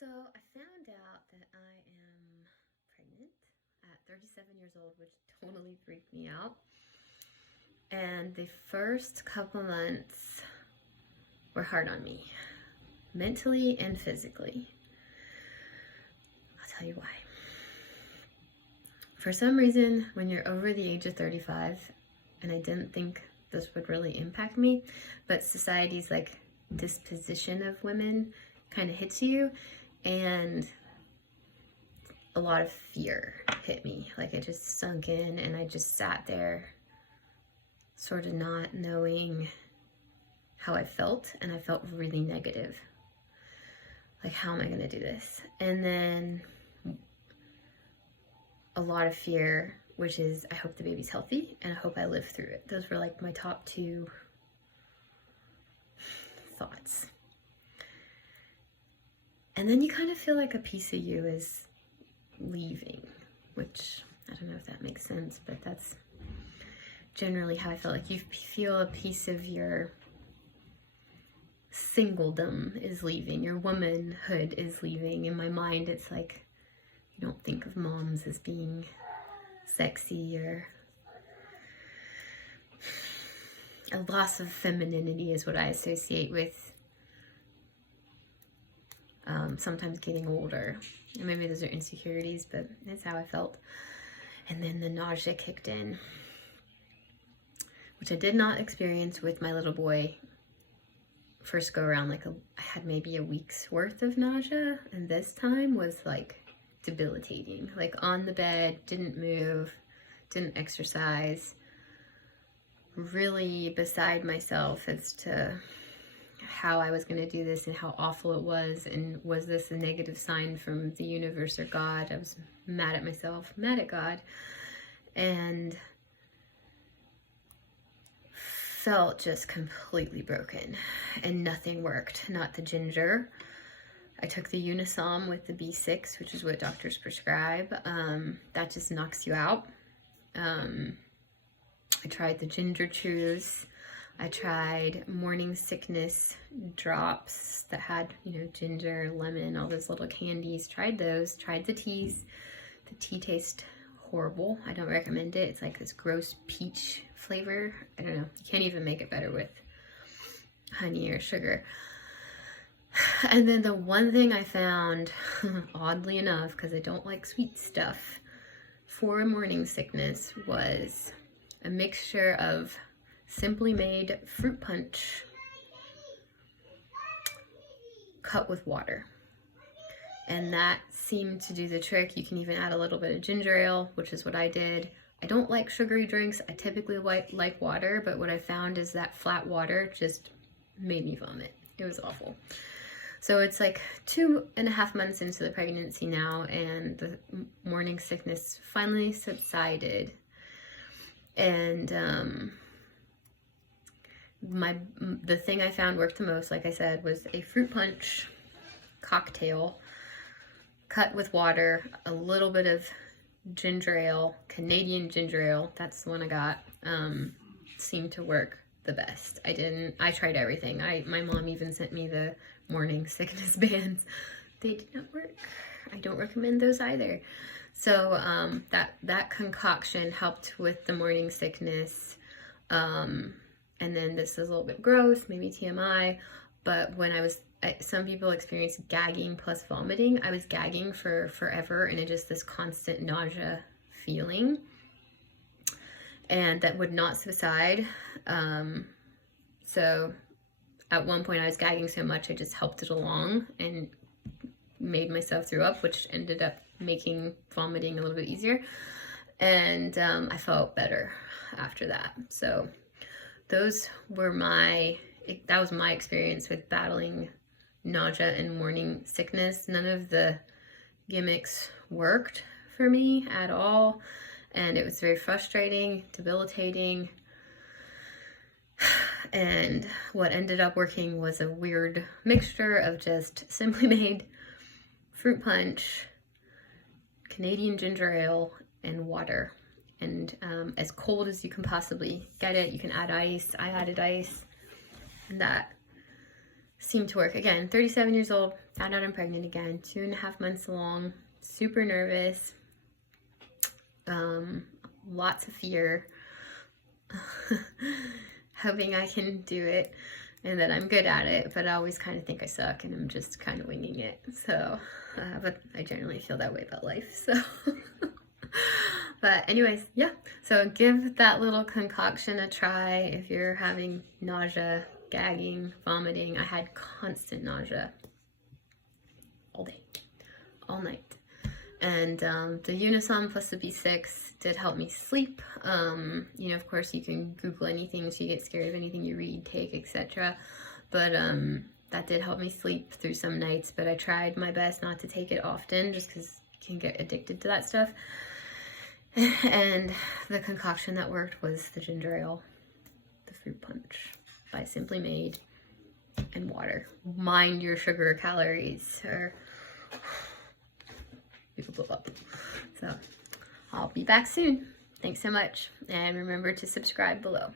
So I found out that I am pregnant at 37 years old, which totally freaked me out. And the first couple months were hard on me, mentally and physically. I'll tell you why. For some reason, when you're over the age of 35, and I didn't think this would really impact me, but society's like disposition of women kind of hits you, and a lot of fear hit me. Like it just sunk in, and I just sat there sort of not knowing how I felt, and I felt really negative. Like, how am I going to do this? And then a lot of fear, which is I hope the baby's healthy and I hope I live through it. Those were like my top two thoughts. And then you kind of feel like a piece of you is leaving, which I don't know if that makes sense, but that's generally how I felt. Like you feel a piece of your singledom is leaving, your womanhood is leaving. In my mind, it's like you don't think of moms as being sexy, or a loss of femininity is what I associate with sometimes getting older. And maybe those are insecurities, but that's how I felt. And then the nausea kicked in, which I did not experience with my little boy first go around. Like I had maybe a week's worth of nausea, and this time was like debilitating. Like on the bed, didn't move, didn't exercise, really beside myself as to how I was going to do this and how awful it was, and was this a negative sign from the universe or God. I was mad at myself, mad at God, and felt just completely broken, and nothing worked. Not the ginger. I took the Unisom with the B6, which is what doctors prescribe. That just knocks you out. I tried the ginger chews. I tried morning sickness drops that had, ginger, lemon, all those little candies. Tried those. Tried the teas. The tea tastes horrible. I don't recommend it. It's like this gross peach flavor. I don't know. You can't even make it better with honey or sugar. And then the one thing I found, oddly enough, because I don't like sweet stuff, for morning sickness was a mixture of Simply Made fruit punch cut with water. And that seemed to do the trick. You can even add a little bit of ginger ale, which is what I did. I don't like sugary drinks. I typically like water, but what I found is that flat water just made me vomit. It was awful. So it's like 2.5 months into the pregnancy now, and the morning sickness finally subsided. And the thing I found worked the most, like I said, was a fruit punch cocktail cut with water, a little bit of ginger ale, Canadian ginger ale, that's the one I got, seemed to work the best. I tried everything. My mom even sent me the morning sickness bands. They did not work. I don't recommend those either. So that concoction helped with the morning sickness. And then this is a little bit gross, maybe TMI, but when some people experience gagging plus vomiting. I was gagging for forever, and it just this constant nausea feeling, and that would not subside. So at one point I was gagging so much I just helped it along and made myself throw up, which ended up making vomiting a little bit easier. And I felt better after that. So those were that was my experience with battling nausea and morning sickness. None of the gimmicks worked for me at all, and it was very frustrating, debilitating. And what ended up working was a weird mixture of just Simply Made fruit punch, Canadian ginger ale, and water. And as cold as you can possibly get it. You can add ice. I added ice, and that seemed to work. Again, 37 years old, found out I'm pregnant again, 2.5 months along, super nervous, lots of fear, hoping I can do it and that I'm good at it, but I always kind of think I suck and I'm just kind of winging it. So, but I generally feel that way about life, so. But anyways, yeah, so give that little concoction a try if you're having nausea, gagging, vomiting. I had constant nausea all day, all night. And the Unisom plus the B6 did help me sleep. You know, of course, you can Google anything if you get scared of anything you read, take, etc. But that did help me sleep through some nights. But I tried my best not to take it often just because you can get addicted to that stuff. And the concoction that worked was the ginger ale, the fruit punch by Simply Made, and water. Mind your sugar calories or you will blow up. So I'll be back soon. Thanks so much. And remember to subscribe below.